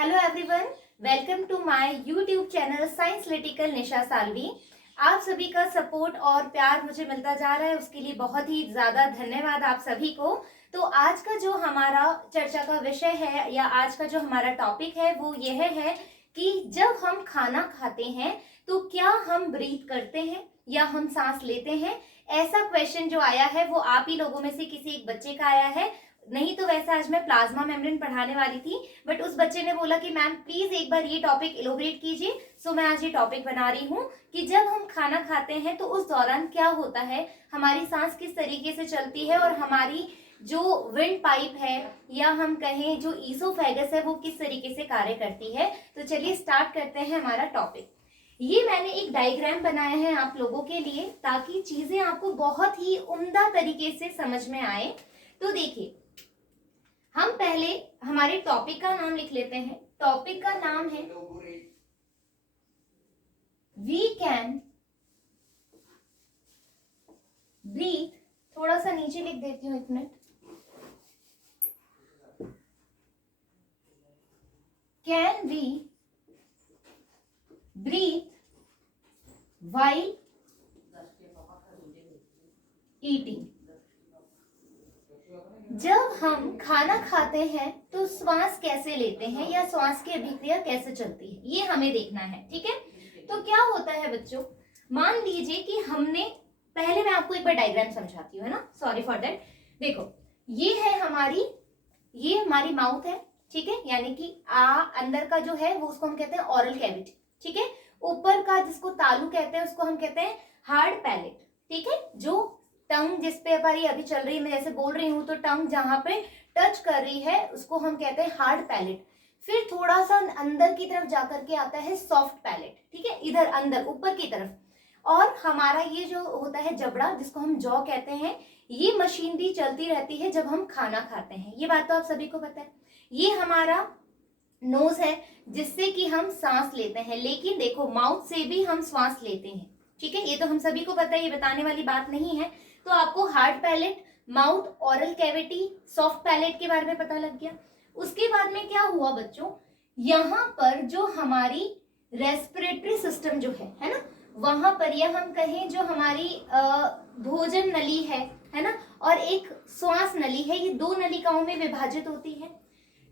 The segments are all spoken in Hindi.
Hello everyone, welcome to my YouTube channel science लिटिकल निशा सालवी। आप सभी का सपोर्ट और प्यार मुझे मिलता जा रहा है, उसके लिए बहुत ही ज्यादा धन्यवाद आप सभी को। तो आज का जो हमारा चर्चा का विषय है या आज का जो हमारा टॉपिक है वो यह है कि जब हम खाना खाते हैं तो क्या हम ब्रीथ करते हैं या हम सांस लेते हैं। ऐसा क्वेश्चन जो आया है वो आप ही लोगों में से किसी एक बच्चे का आया है। नहीं तो वैसे आज मैं प्लाज्मा मेम्ब्रेन पढ़ाने वाली थी, बट उस बच्चे ने बोला कि मैम प्लीज एक बार ये टॉपिक इलोबरेट कीजिए। सो मैं आज ये टॉपिक बना रही हूँ कि जब हम खाना खाते हैं तो उस दौरान क्या होता है, हमारी सांस किस तरीके से चलती है और हमारी जो विंड पाइप है या हम कहें जो ईसोफेगस है वो किस तरीके से कार्य करती है। तो चलिए स्टार्ट करते हैं हमारा टॉपिक। ये मैंने एक डायग्राम बनाया है आप लोगों के लिए ताकि चीजें आपको बहुत ही उम्दा तरीके से समझ में आए। तो देखिए, हम पहले हमारे टॉपिक का नाम लिख लेते हैं। टॉपिक का नाम है वी कैन ब्रीथ। थोड़ा सा नीचे लिख देती हूँ, एक minute. Can we breathe while eating। जब हम खाना खाते हैं तो श्वास कैसे लेते हैं या श्वास की अभिक्रिया कैसे चलती है, ये हमें देखना है। ठीक है, तो क्या होता है बच्चों, मान लीजिए कि हमने, पहले मैं आपको एक बार डायग्राम समझाती हूँ, है ना, सॉरी फॉर दैट। देखो, ये है हमारी माउथ है, ठीक है, यानी कि अंदर का जो है वो उसको हम कहते हैं ऑरल कैविटी। ठीक है, ऊपर का जिसको तालू कहते हैं उसको हम कहते हैं हार्ड पैलेट। ठीक है, जो टंग जिस पे हमारी अभी चल रही है, मैं जैसे बोल रही हूँ तो टंग जहां पे टच कर रही है उसको हम कहते हैं हार्ड पैलेट। फिर थोड़ा सा अंदर की तरफ जाकर के आता है सॉफ्ट पैलेट। ठीक है, इधर अंदर ऊपर की तरफ। और हमारा ये जो होता है जबड़ा जिसको हम जॉ कहते हैं, ये मशीनरी चलती रहती है जब हम खाना खाते हैं। ये बात तो आप सभी को पता है। ये हमारा नोज है जिससे कि हम सांस लेते हैं, लेकिन देखो माउथ से भी हम सांस लेते हैं। ठीक है, ये तो हम सभी को पता है, ये बताने वाली बात नहीं है। तो आपको hard palate, mouth, oral cavity, soft palate के बारे में पता लग गया। उसके बाद में क्या हुआ बच्चों, यहाँ पर जो हमारी रेस्पिरेटरी सिस्टम जो है ना, वहां पर या हम कहें जो हमारी भोजन नली है ना, और एक श्वास नली है, ये दो नलिकाओं में विभाजित होती है।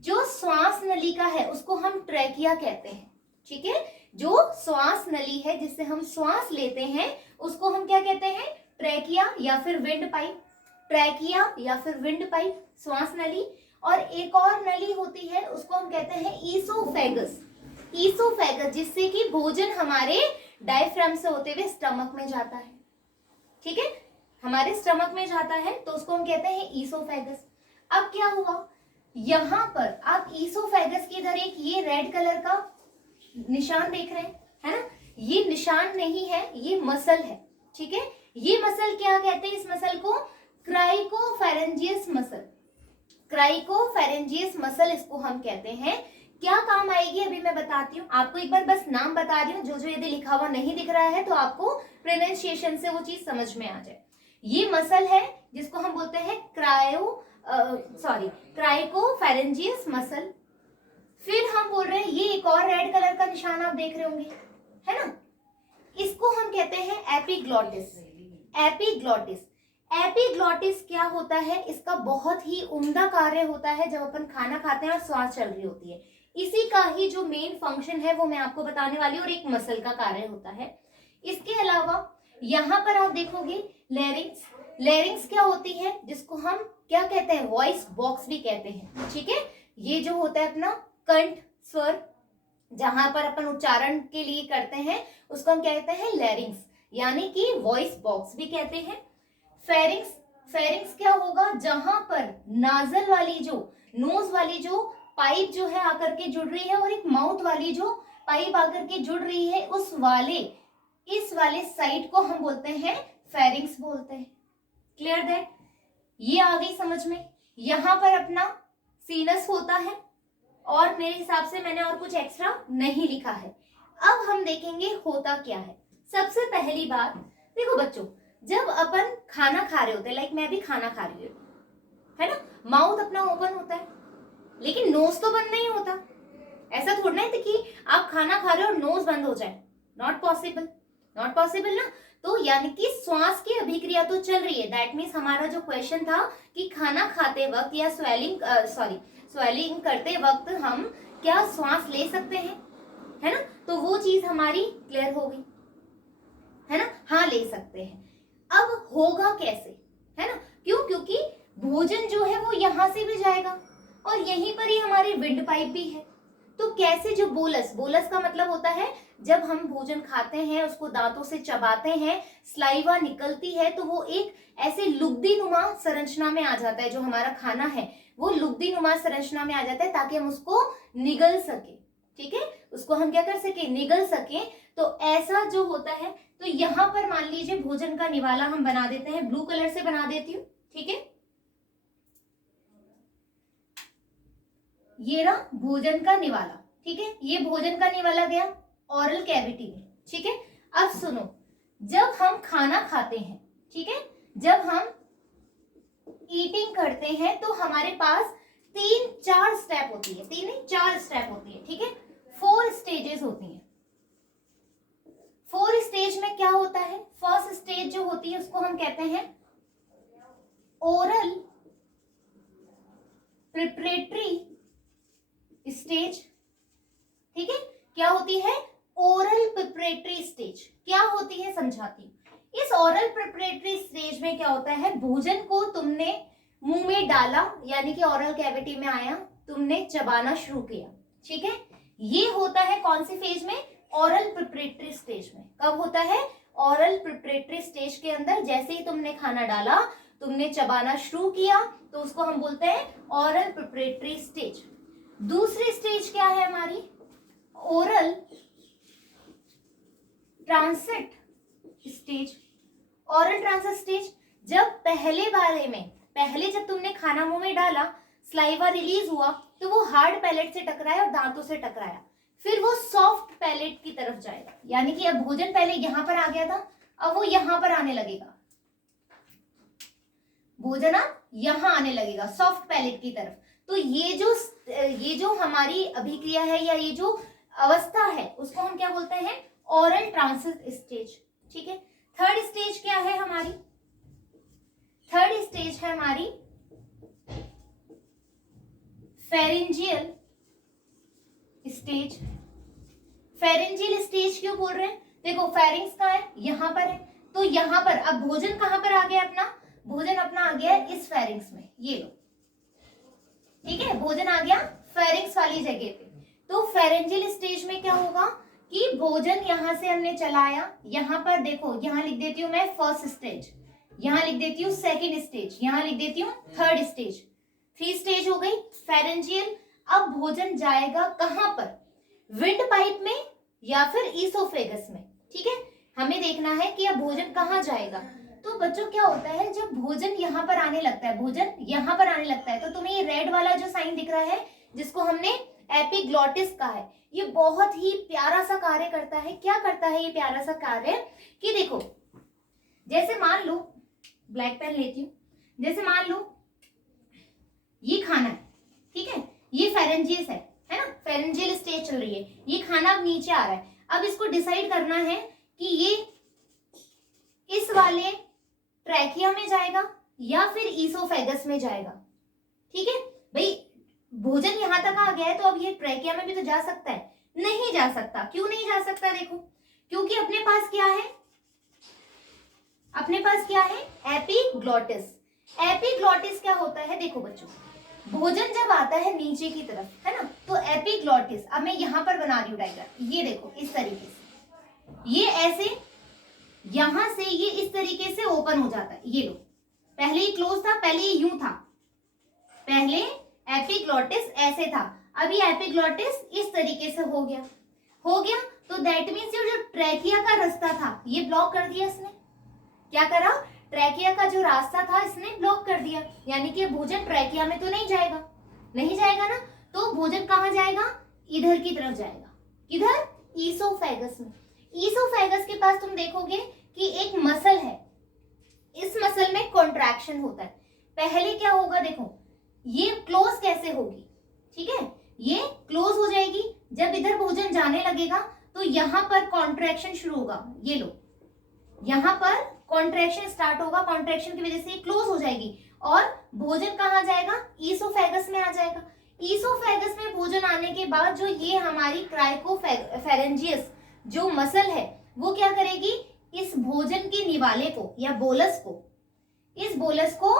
जो श्वास नलिका है उसको हम ट्रैकिया कहते हैं। ठीक है, जो श्वास नली है जिससे हम श्वास लेते हैं उसको हम क्या कहते हैं, ट्रैकिया या फिर विंड पाइप। ट्रैकिया या फिर विंड पाइप, श्वास नली। और एक और नली होती है उसको हम कहते हैं ईसोफेगस। ईसोफेगस, जिससे कि भोजन हमारे डायफ्राम से होते हुए स्टमक में जाता है। ठीक है, हमारे स्टमक में जाता है तो उसको हम कहते हैं ईसोफेगस। अब क्या हुआ, यहां पर आप ईसोफेगस के इधर एक ये रेड कलर का निशान देख रहे हैं, है ना, ये निशान नहीं है, ये मसल है। ठीक है, ये मसल क्या कहते हैं, इस मसल को क्राइकोफेरेंजियस मसल। क्राइकोफेरेंजियस मसल इसको हम कहते हैं। क्या काम आएगी अभी मैं बताती हूँ आपको, एक बार बस नाम बता रही हूँ, जो यदि लिखा हुआ नहीं दिख रहा है तो आपको प्रोनाउंसिएशन से वो चीज समझ में आ जाए। ये मसल है जिसको हम बोलते हैं क्राइकोफेरेंजियस मसल। फिर हम बोल रहे हैं ये एक और रेड कलर का निशान आप देख रहे होंगे, है ना, इसको हम कहते हैं एपिग्लॉटिस। एपिग्लॉटिस, एपिग्लॉटिस क्या होता है, इसका बहुत ही उम्दा कार्य होता है जब अपन खाना खाते हैं और श्वास चल रही होती है। इसी का ही जो मेन फंक्शन है वो मैं आपको बताने वाली हूँ, और एक मसल का कार्य होता है। इसके अलावा यहाँ पर आप देखोगे लेरिंग्स। लेरिंग्स क्या होती है, जिसको हम क्या कहते हैं, वॉइस बॉक्स भी कहते हैं। ठीक है, ये जो होता है अपना कंठ स्वर, जहां पर अपन उच्चारण के लिए करते हैं उसको हम कहते हैं लेरिंग्स, यानी कि वॉइस बॉक्स भी कहते हैं। फेरिंग्स, फेरिंग्स क्या होगा, जहां पर नाजल वाली जो नोज वाली जो पाइप जो है आकर के जुड़ रही है और एक माउथ वाली जो पाइप आकर के जुड़ रही है, इस वाले साइड को हम बोलते हैं फेरिंग्स बोलते हैं। क्लियर दैट, ये आ गई समझ में। यहां पर अपना सीनस होता है, और मेरे हिसाब से मैंने और कुछ एक्स्ट्रा नहीं लिखा है। अब हम देखेंगे होता क्या है। सबसे पहली बात देखो बच्चों, जब अपन खाना खा रहे होते हैं, लाइक मैं भी खाना खा रही हूँ, है ना, माउथ अपना ओपन होता है लेकिन नोज तो बंद नहीं होता। खाना खा रहे हो और नोज बंद हो जाए, नॉट पॉसिबल, नॉट पॉसिबल ना। तो यानी कि श्वास की अभिक्रिया तो चल रही है। दैट मीन्स हमारा जो क्वेश्चन था कि खाना खाते वक्त या स्वेलिंग करते वक्त हम क्या श्वास ले सकते हैं, है ना, तो वो चीज हमारी क्लियर हो गई, है ना, हाँ ले सकते हैं। अब होगा कैसे, है ना, क्यों, क्योंकि भोजन जो है वो यहां से भी जाएगा और यहीं पर ही हमारी विंड पाइप भी है। तो कैसे, जो बोलस, बोलस का मतलब होता है जब हम भोजन खाते हैं उसको दांतों से चबाते हैं, स्लाइवा निकलती है तो वो एक ऐसे लुगदीनुमा संरचना में आ जाता है। जो हमारा खाना है वो लुगदीनुमा संरचना में आ जाता है ताकि हम उसको निगल सके, ठीक है, उसको हम क्या कर सके, निगल सके। तो ऐसा जो होता है, तो यहाँ पर मान लीजिए भोजन का निवाला हम बना देते हैं, ब्लू कलर से बना देती हूँ, ठीक है, ये रहा भोजन का निवाला, ठीक है, ये भोजन का निवाला गया ऑरल कैविटी में, ठीक है। अब सुनो, जब हम खाना खाते हैं, ठीक है, जब हम ईटिंग करते हैं तो हमारे पास 3-4 स्टेप होती है, 3 नहीं 4 स्टेप होती है, ठीक है, 4 स्टेजेस होती हैं। 4 स्टेज में क्या होता है, फर्स्ट स्टेज जो होती है उसको हम कहते हैं ओरल प्रिपरेटरी स्टेज, ठीक है, क्या होती है, ओरल प्रिपरेटरी स्टेज। क्या होती है समझाती हूँ। इस ओरल प्रिपरेटरी स्टेज में क्या होता है, भोजन को तुमने मुंह में डाला, यानी कि ओरल कैविटी में आया, तुमने चबाना शुरू किया, ठीक है, ये होता है कौन सी फेज में, ओरल प्रिपरेटरी स्टेज में। कब होता है, ओरल प्रिपरेटरी स्टेज के अंदर, जैसे ही तुमने खाना डाला, तुमने चबाना शुरू किया, तो उसको हम बोलते हैं ओरल प्रिपरेटरी स्टेज। दूसरी स्टेज क्या है हमारी, oral transit stage. Oral transit stage, जब पहले जब तुमने खाना मुंह में डाला, स्लाइवा रिलीज हुआ, तो वो हार्ड पैलेट से टकराया और दांतों से टकराया, फिर वो सॉफ्ट पैलेट की तरफ जाएगा। यानी कि अब भोजन पहले यहां पर आ गया था, अब वो यहां पर आने लगेगा, भोजन अब यहां आने लगेगा सॉफ्ट पैलेट की तरफ। तो ये जो हमारी अभिक्रिया है या ये जो अवस्था है उसको हम क्या बोलते हैं, ओरल ट्रांसिट स्टेज, ठीक है। थर्ड स्टेज क्या है हमारी, थर्ड स्टेज है हमारी फेरेंजियल स्टेज। फेरेंजियल स्टेज क्यों बोल रहे हैं, देखो फेरिंग्स कहाँ है, यहां पर है, तो यहां पर अब भोजन कहां पर आ गया अपना, भोजन अपना आ गया इस फेरिंग्स में, ये लो, ठीक है, भोजन आ गया फेरिंग्स वाली जगह पे। तो फेरेंजियल स्टेज में क्या होगा कि भोजन यहां से हमने चलाया, यहां पर देखो, यहां लिख देती हूं मैं फर्स्ट स्टेज, यहां लिख देती हूँ सेकेंड स्टेज, यहां लिख देती हूँ थर्ड स्टेज, 3 स्टेज हो गई फेरेंजियल। अब भोजन जाएगा कहां पर, विंड पाइप में या फिर ईसोफेगस में, ठीक है, हमें देखना है कि अब भोजन कहां जाएगा। तो बच्चों क्या होता है, जब भोजन यहाँ पर आने लगता है, भोजन यहाँ पर आने लगता है, तो तुम्हें ये रेड वाला जो साइन दिख रहा है जिसको हमने एपिग्लॉटिस कहा है, ये बहुत ही प्यारा सा कार्य करता है। क्या करता है ये प्यारा सा कार्य, कि देखो जैसे मान लो, ब्लैक पेन लेती हूँ, जैसे मान लो ये खाना है, ठीक है, ये फेरेंजियस है ना, फेरेंजियल स्टेज चल रही है, ये खाना अब नीचे आ रहा है। अब इसको डिसाइड करना है कि ये इस वाले ट्रैकिया में जाएगा या फिर ईसोफेगस में जाएगा, ठीक है भाई, भोजन यहां तक आ गया है, तो अब ये ट्रैकिया में भी तो जा सकता है, नहीं जा सकता। क्यों नहीं जा सकता, देखो, क्योंकि अपने पास क्या है, अपने पास क्या है, एपिग्लॉटिस। एपिग्लॉटिस क्या होता है, देखो बच्चों, भोजन जब आता है नीचे की तरफ, है ना, तो एपिग्लॉटिस, अब मैं यहां पर बना रही हूं डायग्राम, ये देखो इस तरीके से, ये ऐसे यहां से ये इस तरीके से ओपन हो जाता है, ये लो, पहले ये क्लोज था, पहले ये यूं था, पहले एपिग्लॉटिस ऐसे था, अभी एपिग्लॉटिस इस तरीके से हो गया, तो दैट मीन्स ये जो ट्रैकिया का रास्ता था ये ब्लॉक कर दिया इसने। क्या करा, ट्रैकिया का जो रास्ता था इसने ब्लॉक कर दिया, यानी कि भोजन ट्रैकिया में तो नहीं जाएगा, नहीं जाएगा ना, तो भोजन कहाँ जाएगा, इधर की तरफ जाएगा, किधर, ईसोफेगस में। ईसोफेगस के पास तुम देखोगे कि एक मसल है, इस मसल में कॉन्ट्रैक्शन होता है। पहले क्या होगा, देखो ये क्लोज कैसे होगी, ठीक है, ये क्लोज हो जाएगी जब इधर भोजन जाने लगेगा तो यहाँ पर कॉन्ट्रैक्शन शुरू होगा, ये लो, यहाँ पर कॉन्ट्रैक्शन स्टार्ट होगा, कॉन्ट्रैक्शन की वजह से ये क्लोज हो जाएगी और भोजन कहाँ जाएगा, ईसोफेगस में आ जाएगा। ईसोफेगस में भोजन आने के बाद जो ये हमारी क्राइकोफेरेंजियस जो मसल है वो क्या करेगी, इस भोजन के निवाले को या बोलस को, इस बोलस को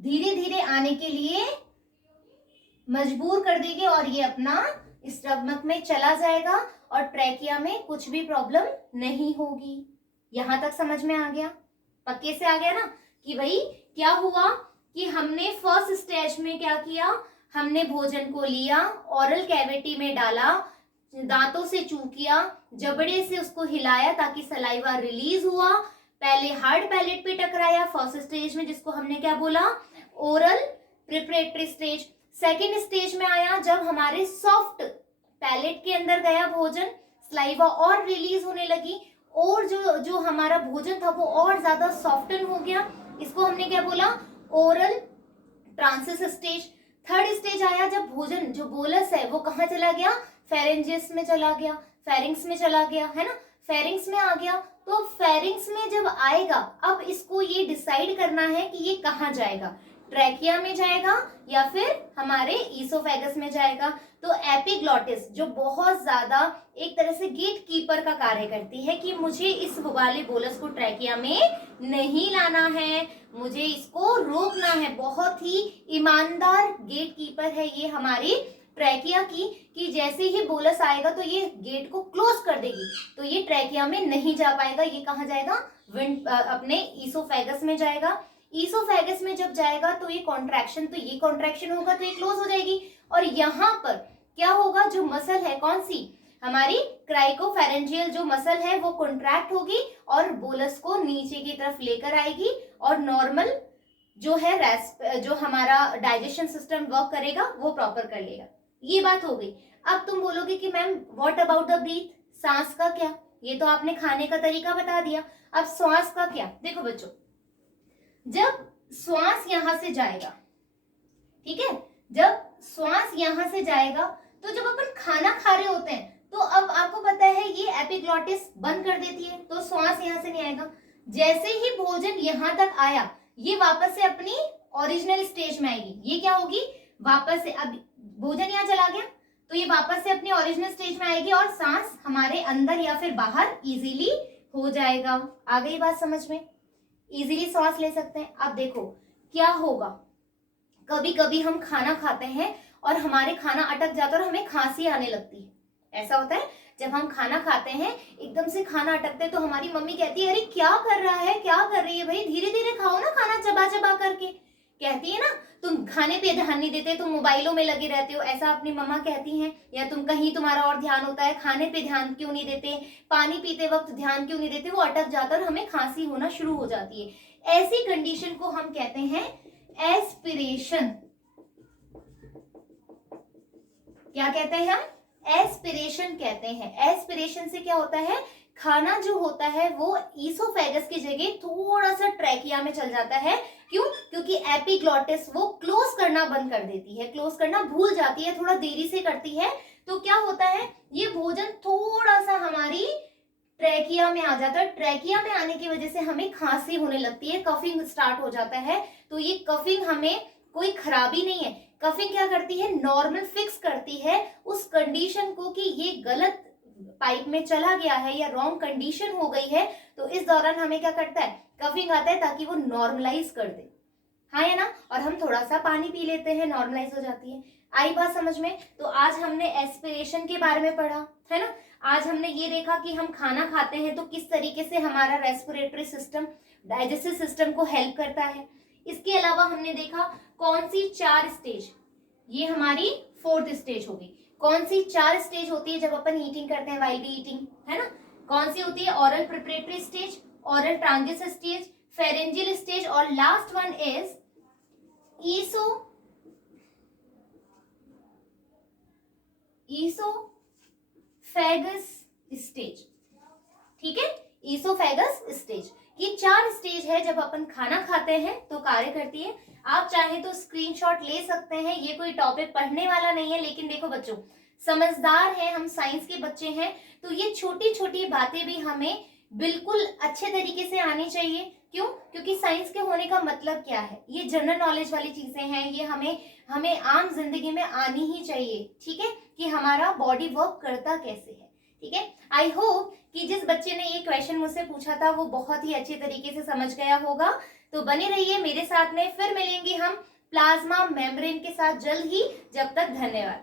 धीरे धीरे आने के लिए मजबूर कर देगी और ये अपना स्टमक में चला जाएगा और ट्रैकिया में कुछ भी प्रॉब्लम नहीं होगी। यहां तक समझ में आ गया, पक्के से आ गया ना, कि भाई क्या हुआ कि हमने फर्स्ट स्टेज में क्या किया, हमने भोजन को लिया, ओरल कैविटी में डाला, दांतों से चू किया, जबड़े से उसको हिलाया ताकि सलाइवा रिलीज हुआ, पहले हार्ड पैलेट पे टकराया फर्स्ट स्टेज में, जिसको हमने क्या बोला, oral preparatory stage. Second stage में आया जब हमारे सॉफ्ट पैलेट के अंदर गया भोजन, सलाइवा और रिलीज होने लगी और जो हमारा भोजन था वो और ज्यादा सॉफ्टन हो गया, इसको हमने क्या बोला, ओरल ट्रांसिस स्टेज। थर्ड स्टेज आया जब भोजन जो बोलस है वो कहाँ चला गया, फेरेंजियस में चला गया, फेरिंग्स में चला गया, है ना, फेरिंग्स में आ गया। तो फेरिंग्स में जब आएगा अब इसको ये डिसाइड करना है कि ये कहाँ जाएगा, ट्रैकिया में जाएगा या फिर हमारे ईसोफेगस में जाएगा। तो एपिग्लॉटिस जो बहुत ज्यादा एक तरह से गेट कीपर का कार्य करती है कि मुझे इस वाले बोलस को ट्रैकिया में नहीं लाना है, मुझे इसको रोकना है, बहुत ही ईमानदार गेट कीपर है ये हमारी ट्रैकिया की, कि जैसे ही बोलस आएगा तो ये गेट को क्लोज कर देगी, तो ये ट्रैकिया में नहीं जा पाएगा, ये कहाँ जाएगा, अपने ईसोफेगस में जाएगा। ईसोफेगस में जब जाएगा तो ये कॉन्ट्रैक्शन होगा तो ये क्लोज हो जाएगी और यहाँ पर क्या होगा, जो मसल है कौन सी, हमारी क्राइकोफेरेंजियल जो मसल है वो कॉन्ट्रैक्ट होगी और बोलस को नीचे की तरफ लेकर आएगी और नॉर्मल जो है जो हमारा डाइजेशन सिस्टम वर्क करेगा वो प्रॉपर कर लेगा। ये बात हो गई। अब तुम बोलोगे कि ma'am what about the breath, सांस का क्या, ये तो आपने खाने का तरीका बता दिया, अब श्वास का क्या। देखो बच्चों, जब श्वास यहां से जाएगा, ठीक है, जब श्वास यहां से जाएगा तो जब अपन खाना खा रहे होते हैं तो अब आपको पता है ये एपिग्लॉटिस बंद कर देती है तो श्वास यहां से नहीं आएगा। जैसे ही भोजन यहां तक आया ये वापस से अपनी ओरिजिनल स्टेज में आएगी, ये क्या होगी, वापस से, अब भोजन यहाँ चला गया तो ये वापस से अपनी ओरिजिनल स्टेज में आएगी और सांस हमारे अंदर या फिर बाहर इजीली हो जाएगा। आ गई बात समझ में, इजीली सांस ले सकते हैं। अब देखो क्या होगा, कभी कभी हम खाना खाते हैं और हमारे खाना अटक जाता है और हमें खांसी आने लगती है। ऐसा होता है जब हम खाना खाते हैं एकदम से खाना अटकते है तो हमारी मम्मी कहती है अरे क्या कर रहा है, क्या कर रही है भाई, धीरे धीरे खाओ ना खाना चबा चबा करके, कहती है ना, तुम खाने पे ध्यान नहीं देते, तुम मोबाइलों में लगे रहते हो, ऐसा अपनी मम्मा कहती हैं। या तुम कहीं तुम्हारा और ध्यान होता है, खाने पे ध्यान क्यों नहीं देते, पानी पीते वक्त ध्यान क्यों नहीं देते, वो अटक जाता है और हमें खांसी होना शुरू हो जाती है। ऐसी कंडीशन को हम कहते हैं एस्पिरेशन। क्या कहते हैं हम, एस्पिरेशन कहते हैं। एस्पिरेशन से क्या होता है, खाना जो होता है वो ईसोफेगस की जगह थोड़ा सा ट्रैकिया में चल जाता है। क्यों, क्योंकि एपिग्लॉटिस वो क्लोज करना बंद कर देती है, क्लोज करना भूल जाती है, थोड़ा देरी से करती है। तो क्या होता है, ये भोजन थोड़ा सा हमारी ट्रैकिया में आ जाता है। ट्रैकिया में आने की वजह से हमें खांसी होने लगती है, कफिंग स्टार्ट हो जाता है। तो ये कफिंग हमें कोई खराबी नहीं है, कफिंग क्या करती है, नॉर्मल फिक्स करती है उस कंडीशन को कि ये गलत पाइप में चला गया है या रॉन्ग कंडीशन हो गई है। तो इस दौरान हमें क्या करता है, कफिंग आता है ताकि वो नॉर्मलाइज कर दे, हाँ या ना, और हम थोड़ा सा पानी पी लेते हैं, नॉर्मलाइज हो जाती है। आई बात समझ में। तो आज हमने एस्पिरेशन के बारे में पढ़ा है ना, आज हमने ये देखा कि हम खाना खाते हैं तो किस तरीके से हमारा रेस्पिरेटरी सिस्टम, डाइजेस्टिव सिस्टम को हेल्प करता है। इसके अलावा हमने देखा कौन सी 4 स्टेज, ये हमारी 4th स्टेज होगी। कौन सी 4 स्टेज होती है जब अपन ईटिंग करते हैं, वाइल बी ईटिंग, है ना, कौन सी होती है, oral preparatory stage, oral transit stage, pharyngeal stage और last one is oesophagus stage. ठीक है, ईसोफेगस स्टेज, ये 4 स्टेज है जब अपन खाना खाते हैं तो कार्य करती है। आप चाहे तो स्क्रीनशॉट ले सकते हैं, ये कोई टॉपिक पढ़ने वाला नहीं है, लेकिन देखो बच्चों समझदार हैं, हम साइंस के बच्चे हैं, तो ये छोटी छोटी बातें भी हमें बिल्कुल अच्छे तरीके से आनी चाहिए। क्यों? क्योंकि साइंस के होने का मतलब क्या है, ये जनरल नॉलेज वाली चीजें हैं, ये हमें हमें आम जिंदगी में आनी ही चाहिए। ठीक है, कि हमारा बॉडी वर्क करता कैसे है। ठीक है, आई होप कि जिस बच्चे ने ये क्वेश्चन मुझसे पूछा था वो बहुत ही अच्छे तरीके से समझ गया होगा। तो बने रहिए मेरे साथ में, फिर मिलेंगे हम प्लाज्मा मेम्ब्रेन के साथ जल्द ही। जब तक धन्यवाद।